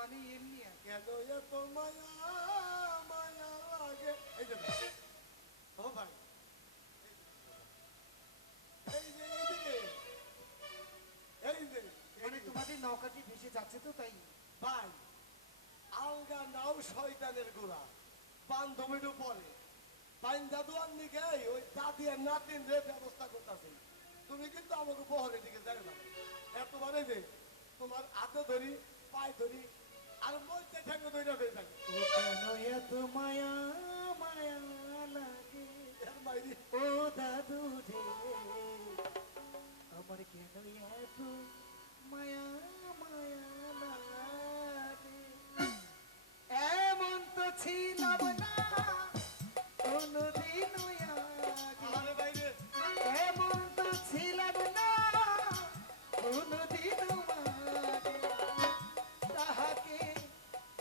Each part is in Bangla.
মানে এমনি আর কি। কেন এত মায়া মায়া লাগে এই যে ও ভাই এই যে এইদিকে এই যে মানে তোমাদের নৌকাটি ভেসে যাচ্ছে তো তাই। ভাই আলগা নাও শয়তানের গোড়া বান্ধবীর পরে বাইন দাদু আননি গে ওই দাদি আর নাতিন রে ব্যবস্থা করতেছে তুমি কিন্তু আমাকে বহরের দিকে যাবে না এতবারে যে তোমার হাতে ধরি পায়ে ধরি আর মধ্যে ঠেঙ্গে ধরে হয়ে যাবে ও কেন এত মায়া মায়া লাগে এর বাইরে ও দাদু রে, আমার কেন এত মায়া মায়া লাগে। এমন তো ছিলাম না কোনদিনও আগে, আরে বাইরে এমন তো ছিলাম না কোনদিনও আগে, তাহাকে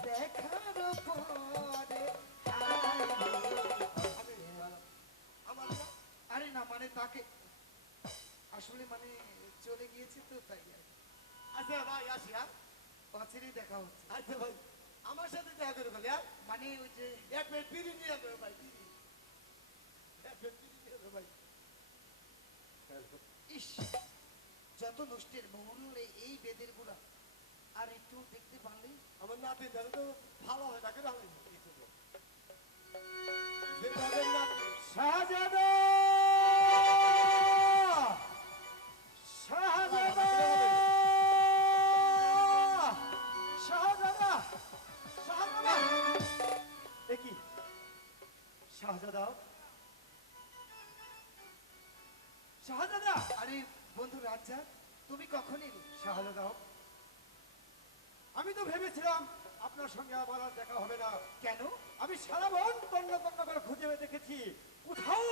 দেখার পরে হায় রে। আমার না আরে না মানে তাকে আসলে মানে চলে গিয়েছে তো তাই আর কি। আচ্ছা ভাই আসি হ্যাঁ অচিরেই দেখা হচ্ছে। আচ্ছা ভাই আমার সাথে দেখা করে গেলে হ্যাঁ মানে ওই যে এক মিনিট বিড়ি নিয়ে যাবে ভাই বিড়ি এক মিনিট বিড়ি নিয়ে যাবে ভাই ইস, যত নষ্টের মহলে এই বেদের গুড়া আর একটু দেখতে পারলে। আমার নাতি ধরে তো ভালো হয় তাকে না হয় যেভাবে নাতি শাহজাদা শাহজাদা শাহজাদা শাহজাদা একই শাহজাদা শাহজাদা আরে বন্ধু রাজ্জাক, তুমি কখন এলে? শাহজাদা আমি তো ভেবেছিলাম আপনার সঙ্গে আমার আর দেখা হবে না। কেন? আমি সারা বন তন্ন তন্ন করে খুঁজে দেখেছি, কোথাও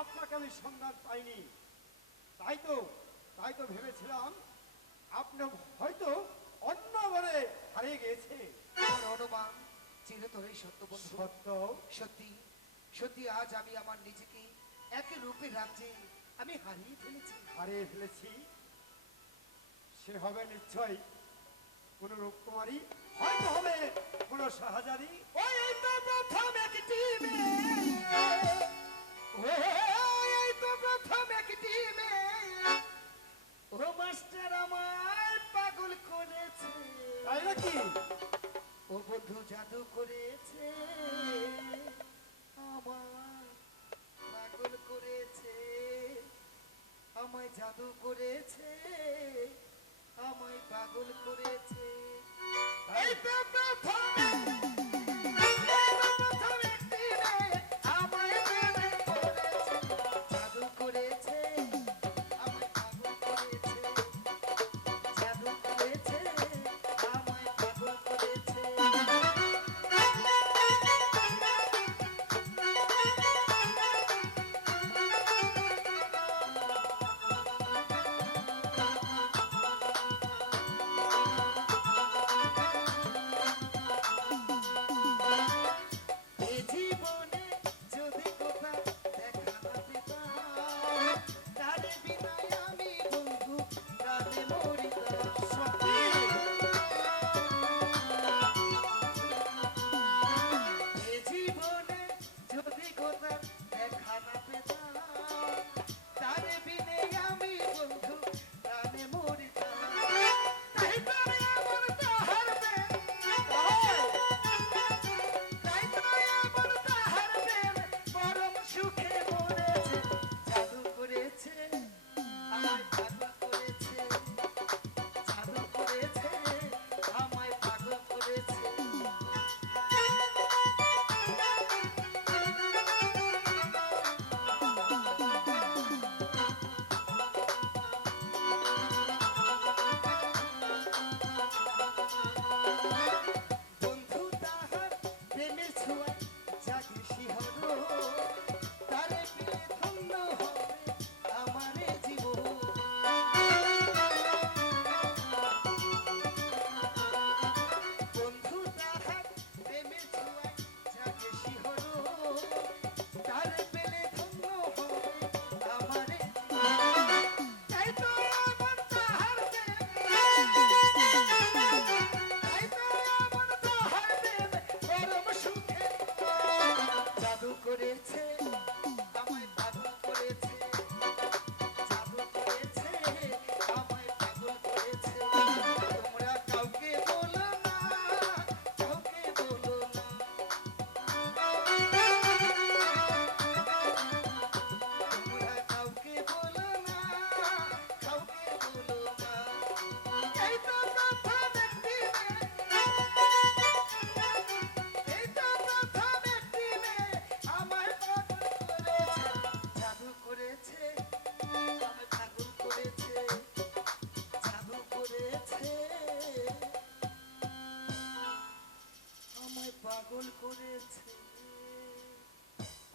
আপনাকে আমি সন্ধান পাইনি। তাই তো ভেবেছিলাম আপনি হয়তো অন্য বনে হারিয়ে গিয়েছে। আমার অনুমান চিরতরে সত্য বন্ধু। সত্য সত্যি সত্যি আজ আমি আমার নিজেকে এক রূপের রাজ্যে আমি হারিয়ে ফেলেছি। হারিয়ে ফেলেছি। সে হবে নিশ্চয়ই কোন রূপকুমারী, হয়তো হবে কোন শাহজাদি। ওই তো প্রথম একটি মেয়ে, ওই তো প্রথম একটি মেয়ে, ও মাস্টার আমার পাগল করেছে। তাই নাকি? ও বন্ধু জাদু করেছে, আমায় পাগল করেছে, আমায় জাদু করেছে, আমায় পাগল করেছে। এই তো প্রথম একটি মেয়ে আমায় প্রেমে পড়েছে, জাদু করেছে, আমায় পাগল করেছে, জাদু করেছে, আমায় পাগল করেছে।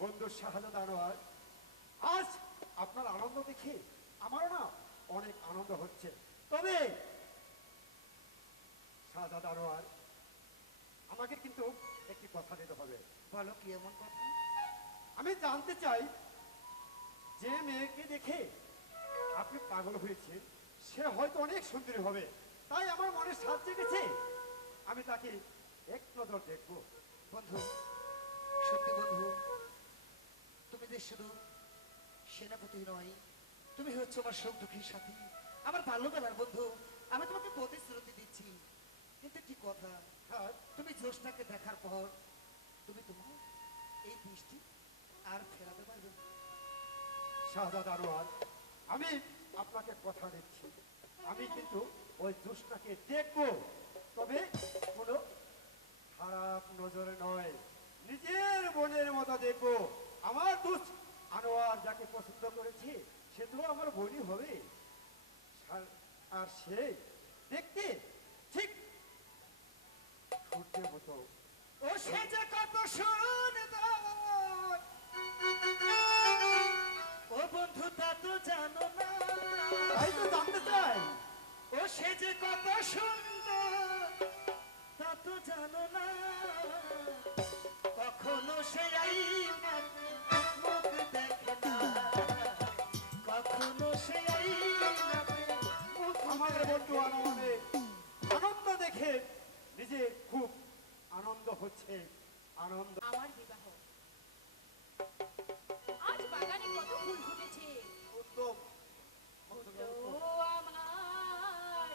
বন্ধু শাহজাদ আনোয়ার, আজ আপনার আনন্দ দেখে আমারও না অনেক আনন্দ হচ্ছে। তবে শাহজাদ আনোয়ার, আমাকে কিন্তু একটি কথা দিতে হবে। বলো কি এমন কথা? আমি জানতে চাই, যে মেয়েকে দেখে আপনি পাগল হয়েছেন সে হয়তো অনেক সুন্দরী হবে, তাই আমার মনে সাথ জেগেছে আমি তাকে এক নজর দেখব। বন্ধু, সত্যি বন্ধু, তুমি যে শুধু সেনাপতি নয়, তুমি হচ্ছে আমার সুখ দুঃখের সাথী, আমার বাল্যবেলার বন্ধু। আমি তোমাকে প্রতিশ্রুতি দিচ্ছি, কিন্তু কি কথা, হ্যাঁ, তুমি জ্যোৎস্নাকে দেখার পর তুমি তোমার এই দৃষ্টি আর ফেরাতে পারবে না। শাহজাদ আনোয়ার, আমি আপনাকে কথা দিচ্ছি, আমি কিন্তু ওই জ্যোৎস্নাকে দেখব, তবে কোনো খারাপ নজরে নয়, নিজের বোনের মতো দেখবো। আমার দোস্ত আনোয়ার যাকে পছন্দ করেছে সে তো আমার বোনই হবে, আর সে দেখতে ঠিক সূর্যের মতো। ও সে যে কত সুন্দর, ও বন্ধু তা তো জানো না। তাই তো জানতে চাই, ও সে যে কত সুন্দর তা তো জানো না। কখনো সে আইনাতে মুখ দেখে না, কখনো সে আইনাতে মুখ আমার বন্ধু দেখে না। আনন্দে আনন্দ দেখে নিজে খুব আনন্দ হচ্ছে, আনন্দ। আমার বিবাহ আজ বাগানে কত ফুল ফুটেছে। উত্তম ফুলো আমার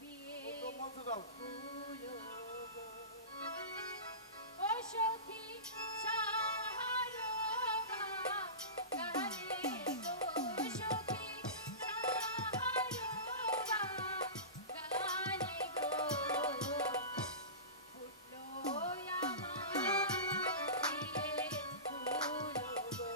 বিয়ে উত্তম মঞ্চ দাও। ফুলো গো। ও সখী সাহারা গানে গো, সখী সাহারা গানে গো। ফুলো আমার বিয়ে ফুলো গো।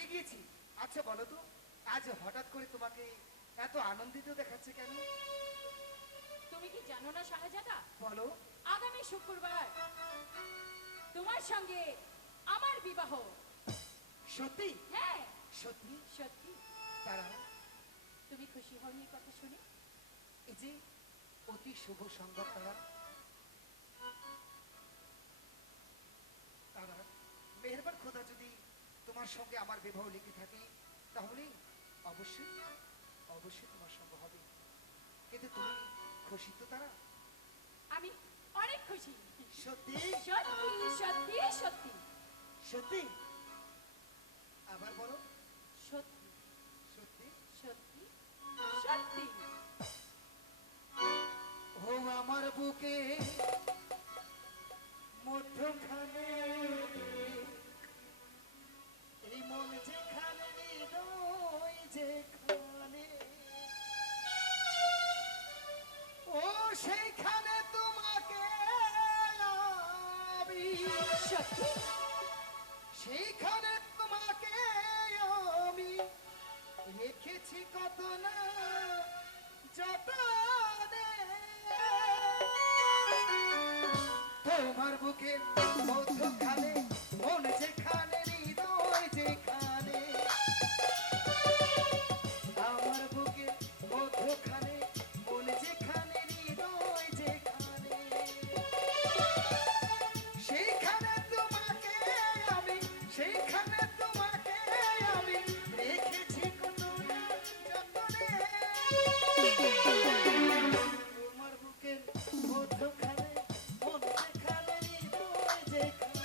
ভুলে গিয়েছি। আচ্ছা বলো তো, আজ হঠাৎ করে তোমাকে এত আনন্দিত দেখাচ্ছে কেন? তুমি কি জানো না শাহজাদা, বলো। আগামী শুক্রবার তোমার সঙ্গে আমার বিবাহ। সত্যি? হ্যাঁ সত্যি? সত্যি। তারা, তুমি খুশি হওনি এই কথা শুনে? এই যে অতি শুভ সংবাদ তারা। তারা, মেহেরবান খোদা যদি তোমার সঙ্গে আমার বিবাহ লিখে থাকে, তাহলে অবশ্যই অবশ্যই তোমার সঙ্গে হবে। কিন্তু তুমি খুশি তো তারা? আমি অনেক খুশি। সত্যি? সত্যি সত্যি সত্যি সত্যি? আবার বলো। সত্যি সত্যি? সত্যি সত্যি। ও আমার বুকে মধ্যখানে এই মন যেখানে হৃদয় যেখানে, ও সেইখানে তোমাকে আমি, সত্যি সেইখানে তোমাকে আমি রেখেছি কত না যতনে। তোমার বুকে মধ্যখানে মন যেখানে হৃদয় যেখানে, আমার বুকে মধ্যখানে মন যেখানে হৃদয় যেখানে, সেইখানে তোমাকে আমি, সেইখানে তোমাকে আমি রেখেছি কত না যতনে। তোমার বুকের মধ্যখানে মন যেখানে হৃদয় যেখানে,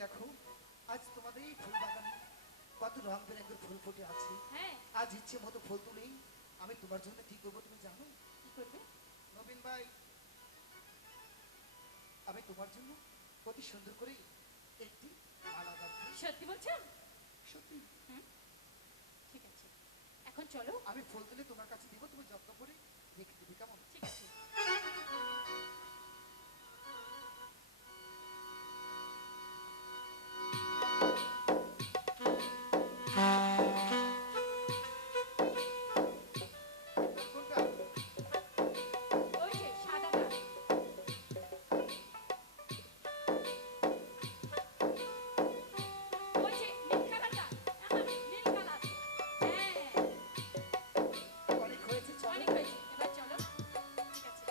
দেখো আজ তোমাদের এই ফুল বাগানে কত রং বেরঙের ফুল ফুটে আছে। হ্যাঁ, আজ ইচ্ছে মতো ফুল তুলেই আমি তোমার জন্য কি করবো তুমি জানো? কি করবে? নবীন ভাই, আমি তোমার জন্য অতি সুন্দর করে একটি মালা গাঁথবো। সত্যি বলছেন? সত্যি ঠিক আছে, এখন চলো। আমি ফুল তুলে তোমার কাছে দিব, তুমি যত্ন করে রেখে দিবি, কেমন? ঠিক আছে। কোনটা? ওই যে সাদাটা। ওই যে নীল কালারটা। নীল কালার। হ্যাঁ, অনেক হয়েছে, চলো। অনেক হয়েছে, এবার চলো। ঠিক আছে।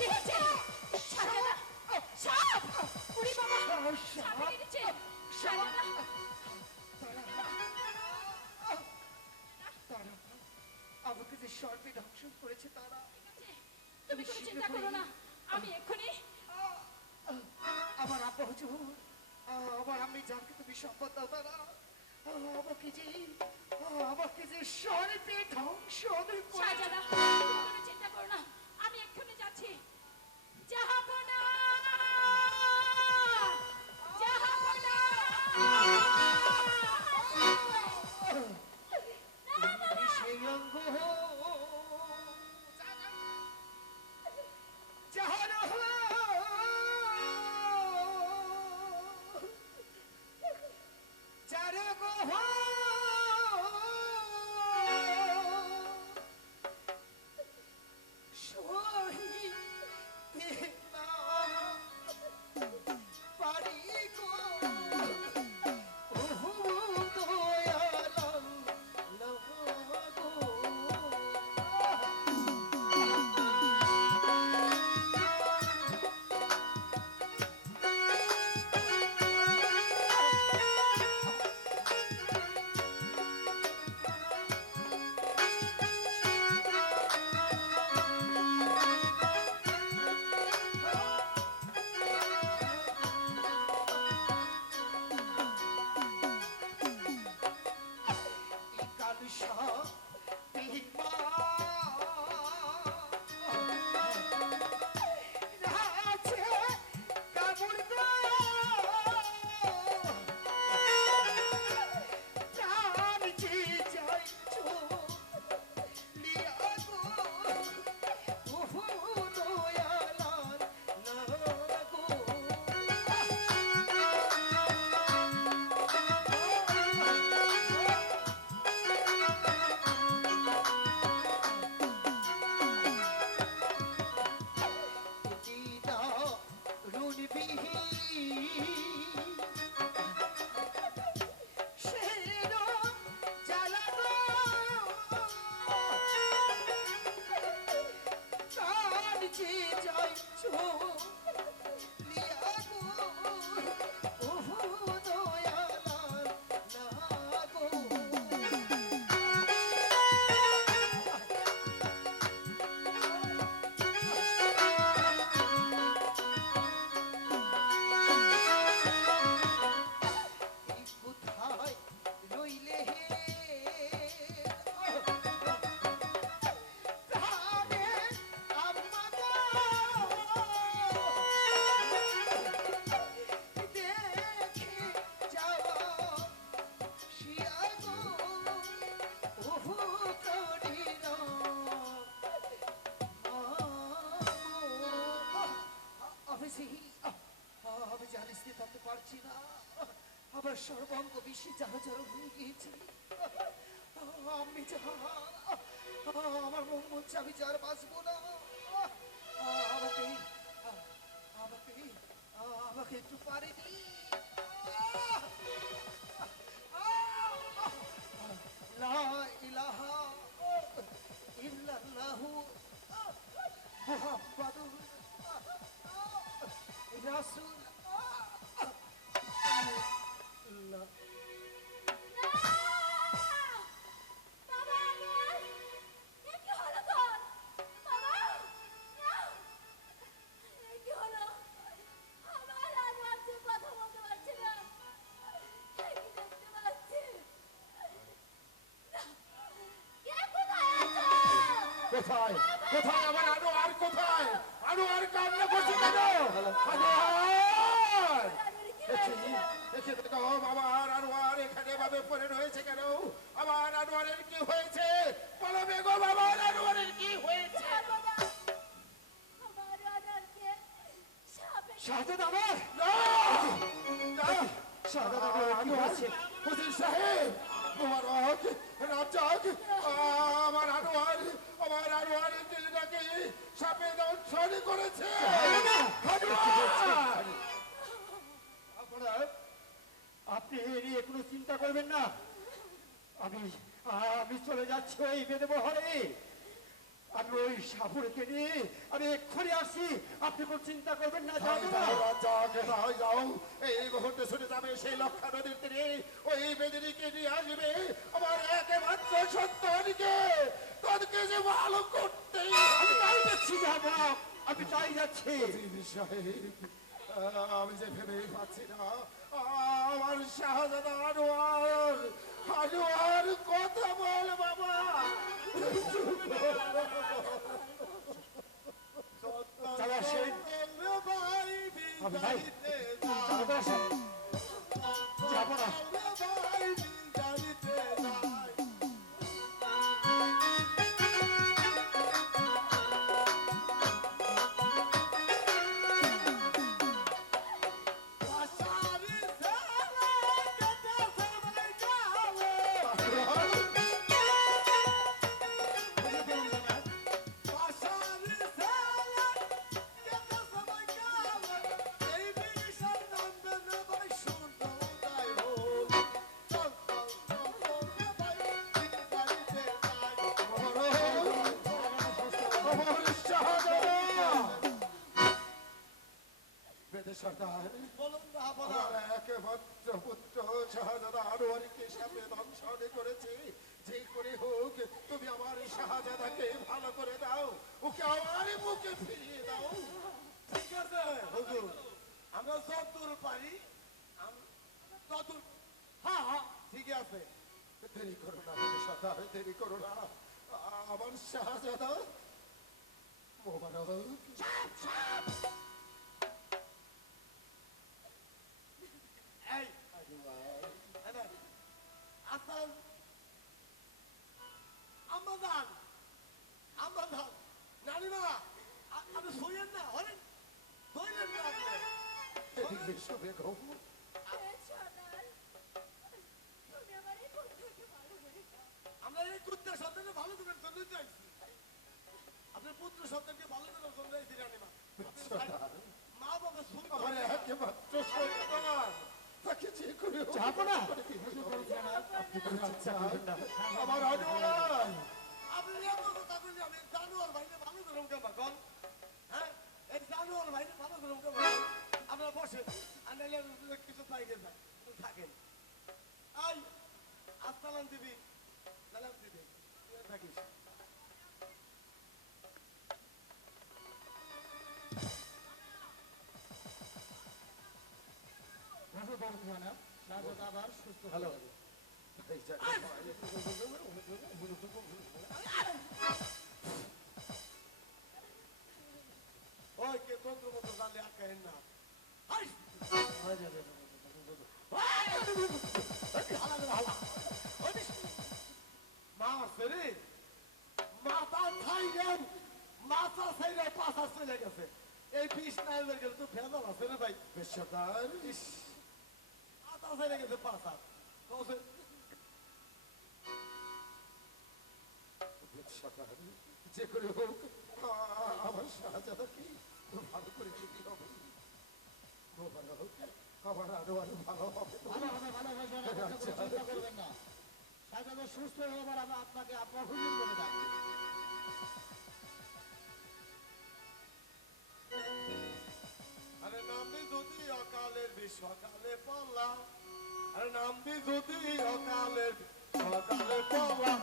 দেখেছে? সাজাদা। সাপ! ওরে বাবা! সাপে কেটেছে। সাজাদা। তারা আমাকে যে সর্বে ধ্বংস করেছে তারা। তুমি কোনো চিন্তা করো না, আমি এক্ষুনি। আমার আব্বা হুজুর, আমার আমি যাকে তুমি সম্পদ দাও তারা আমাকে যে সর্বে ধ্বংস করেছে। সাজাদা, তুমি কোনো চিন্তা করো না, আমি এক্ষুনি যাচ্ছি। জাহাপনা! জাহাপনা! সেই অঙ্গ যাহার যার গহ পারি গো ওহো দয়ালম লগো। কালসা বিমা রাছে কামুর গো প্রাণ যে যাইছো লিয়া গো ওহো দয়ালাল লাগো। কোথায় রইলে হে প্রাণে আম্মা গো, দেখে যাওয়া শিয়া গো ওহো করিল আমি জানিস থাকতে পারছি না, আমার সর্বাঙ্গ বেশি জাহাজর হয়ে গিয়েছে। আমি আমার মন বলছে আমি যার বাঁচবো না। আমাকে আমাকে আমাকে একটু পারে দি। লা ইলাহা কোথায় কোথায় আমার আনোয়ার কোথায়? আনোয়ার কান্না করছে কেন? আনোয়ার! দেখি দেখো আমার আনোয়ার এখানে ভাবে পড়ে রয়েছে কেন? আমার আনোয়ারের কি হয়েছে? বলো বেগম আমার আনোয়ারের কি হয়েছে? আমার আনারকে সাপে শাহজাদা আমার না! না! শাহজাদা আমার কি হয়েছে? হুজুর সাহেব মোবারক রাজ্জাক আমার আনোয়ারের দিলটাকে সাপে দংশন করেছে। আনোয়ার! আপনারা আপনি এ নিয়ে কোনো চিন্তা করবেন না। আমি আমি চলে যাচ্ছি ওই বেদবহরে। আমি ওই সাপুরকে নিয়ে আমি এক্ষুনি আসি। আপনি কোনো চিন্তা করবেন না, যাবেন না। যাও এই মুহূর্তে শুনে যাবে সেই লক্ষা নদীর তীরে ওই বেদিনীকে নিয়ে আসবে আমার একমাত্র সন্তানকে। তাদেরকে যে ভালো করতেই আমি তাই যাচ্ছি, যাবো আমি তাই যাচ্ছি। আমি যে ভেবেই পাচ্ছি না আমার শাহজাদা আনোয়ার আনোয়ার কথা বল বাবা। চলে আসেন। ভাই আমি ভাই বিদারিতে চলে আসেন। যাবো না। ভাই বিদারিতে যায় আশারি সালা কেটে সবাই যাবে আশারি সালা কেটে সবাই যাবে এই বিশাল নামবে না ভাই শুনতে উদয় হোক চল চল চল চল ভাই বিদারিতে যায় আমার শাহজাদা বেদে সর্দার বলুন না আমার আপনারা একমাত্র পুত্র শাহজাদা আনোয়ারকে সামনে দংশন করেছে। যে করে হোক তুমি আমার শাহজাদাকে ভালো করে দাও, ওকে আমার মুখে ফিরিয়ে দাও। ঠিক আছে হুজুর আমরা যতদূর পারি ততদূর হ্যাঁ হ্যাঁ ঠিক আছে দেরি করো না বেদে সর্দার, দেরি করো না। আমার শাহজাদা মোবারক এই এনে আসান আমাদান নানিমা আপনি শুয়েন না হলেন ধরলেন না আপনি এদিকে এসো বেগম। সর্দার তুমি আমার এই পুত্রকে ভালো করে দাও। আমরা এই পুত্র সন্তানকে ভালো করার জন্য চাইছি আপনার পুত্র সন্তানকে ভালো করার জন্য চাইছি রানিমা মা বাবা শুন আমার একমাত্র সন্তান তাকে যে করে হোক যাবো না। আপনি কোনো চিন্তা করবেন না। আমার আনোয়ার আপনি এত কথা বললে আমি জানোয়ার ভাইকে ভালো করুন কেমন কন হ্যাঁ এই জানোয়ার ভাইকে ভালো করুন কেমন আপনারা বসেন আর নাইলে কিছু পাইলে থাকেন আই আসসালাম দিবি সালাম দিবি তুই থাকিস হ্যালো। এই যে ওই কে তন্ত্র মন্ত্র জানলে আটকায়েন না হাই! মা আছে রে মাথা খাইলেন মাথা খাইলে পাশা চলে গেছে এই বিষ নাই বের গেলে তো ভেজাল আছে রে ভাই সর্দার ইস মাথা চলে গেছে পাশা সর্দার যে করে হোক আমার শাহজাদাকে ভালো করে দিতে হবে। মোবারক আমার আনোয়ার ভালো হবে। চিন্তা করবেন না শাহজাদা সুস্থ হয়ে এবার আমি আপনাকে আপনার হুজুর বলে ডাকবো। আরে নামবি যদি অকালের বিষ সকালে পড়লাম আরে নামবি যদি অকালের সকালে পড়লাম